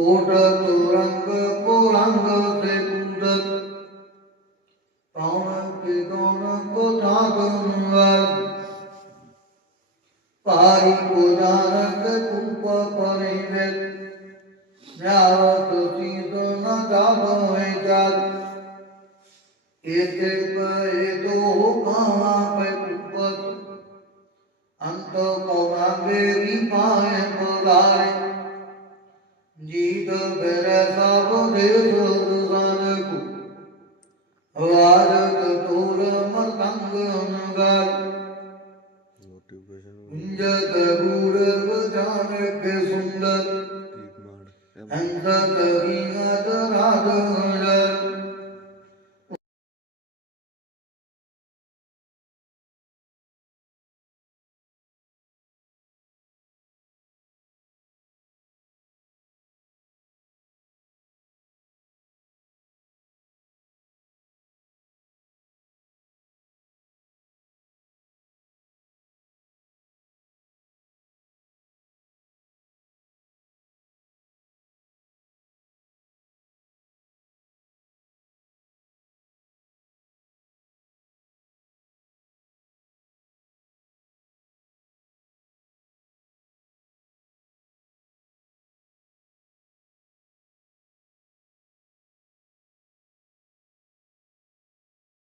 कूटत रंग कुरंग से कूटत प्राण के गौण को धागुनवर पारी को जानक कुंप परिवेद न्यावत चीत न जानो है जात एते पे तो कहाँ पे कुंपत अंत कौरांगे भी पाए बोलाए ਜੀਤ ਬੇਰੇ ਸਭ ਦੇ ਸੁਰਸਨ ਕੋ। ਵਾਰਤ ਤੂਰ ਮਤੰਗ ਅੰਗਲ ਜਤ ਗੂੜ ਵਜਾਨ ਕੇ ਸੁੰਦਰ ਅੰਗਤ ਹੀ ਅਦਰਾਦ